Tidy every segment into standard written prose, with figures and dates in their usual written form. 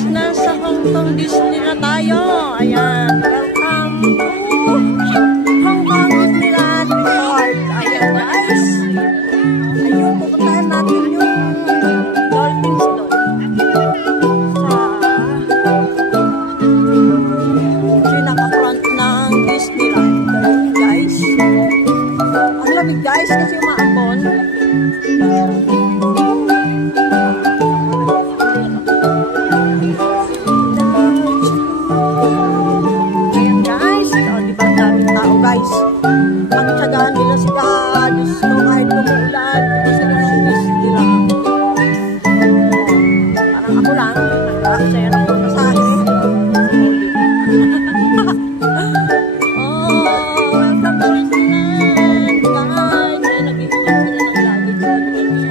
guys, nasa Hong Kong Disney na tayo. Ayan, welcome to Hong Kong Disneyland Resort. Ayan guys. Ayun, pupuntahan natin yung dolphins doon. Sa pinaka-front ng Disneyland. Ayun guys. Ang lamig guys kasi umaambon. Pagtsagaan nila sila, Diyos ko, kahit tumuulan, kasi nangis nila. Parang ako lang, nag-aksaya ng masahe. Oh, welcome to Disneyland, guys. Ay, nag-iwan sila ng luggage.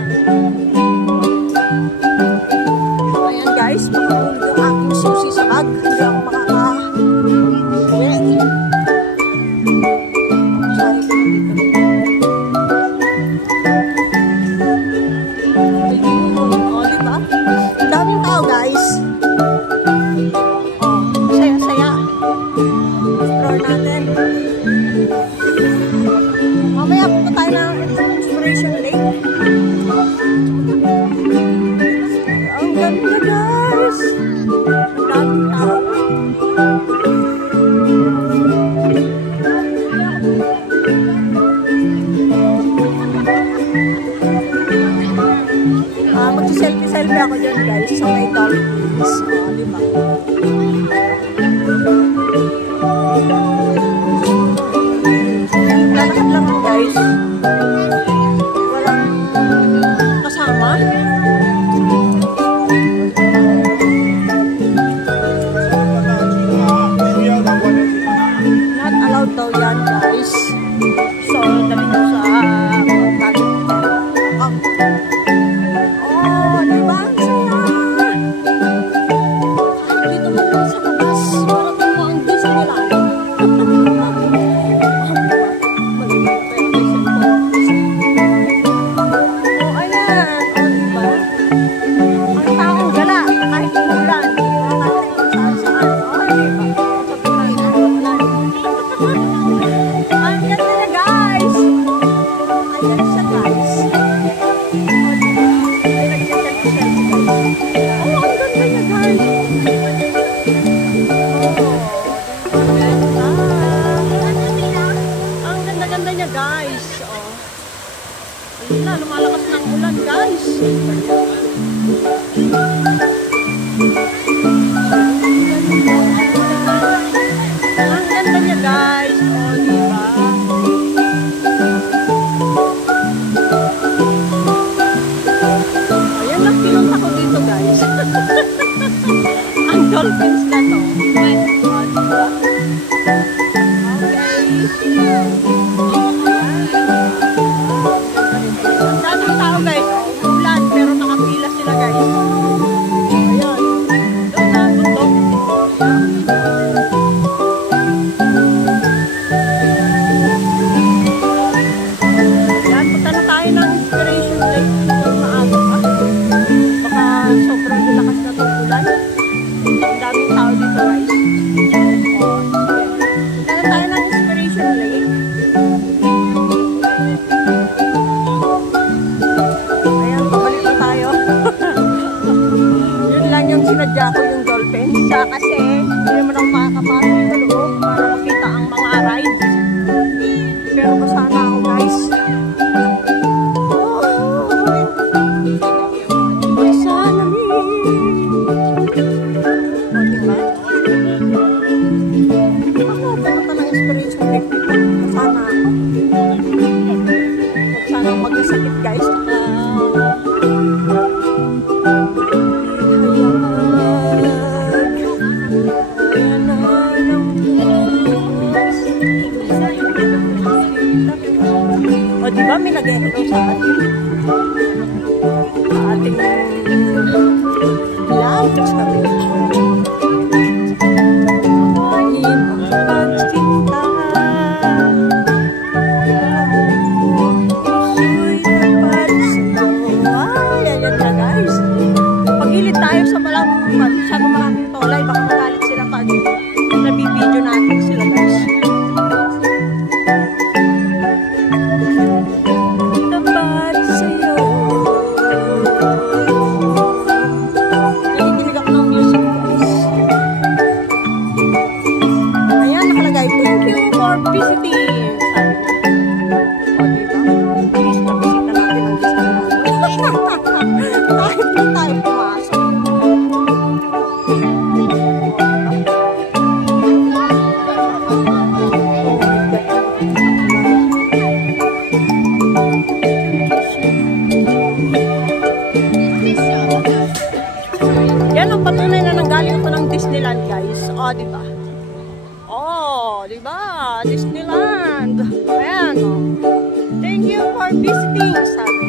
Ayan guys, makahulog yung aking susi sa bag. Hindi ako makaka-uwi. Mamaya punta tayo ng Inspiration Lake. Ang ganda guys. Ang daming tao. Magsiselfie ako dyan guys sa may dolphins. Diba? Lalakad lang guys. Walang kasama. Not allowed daw yan guys. So, dali ko sa oh, diba? Dito mo lang sa labas. Para ito ang Disneyland. Guys, oh. Ayun na, lumalakas ng ulan, guys. Ang ganda niya, guys. Oh, diba? Ayan lang, pinunta ko dito, guys. Ang dolphins na to. Oh, diba? Okay. Sinadya ko yung dolphins kasi hindi naman ako makakapasok sa loob para makita ang mga rides. Pero masana ako guys. Masana me. O diba? Ako, pumunta ng Inspiration Lake. Masana ako. Sana ako magkasakit guys. O diba may nag-hello sa atin? Sa ating love sa pagsinta. Puso'y tapat sa ay, ayan na guys. Pagilid tayo sa walang masyadong maraming tolay. Baka magalit sila pag nabibideo natin sila, guys. Dapat sa'yo. Nakikinig ako ng music, guys. Ayan, nakalagay. Thank you for visiting. Sabi na. O, diba? Please, nabisita natin ang Disneyland. Kahit na tayo pumasok. Yan ang patunay na nanggaling ito ng Disneyland, guys. O, diba? O, diba? Disneyland. Ayan, o. Thank you for visiting, sabi.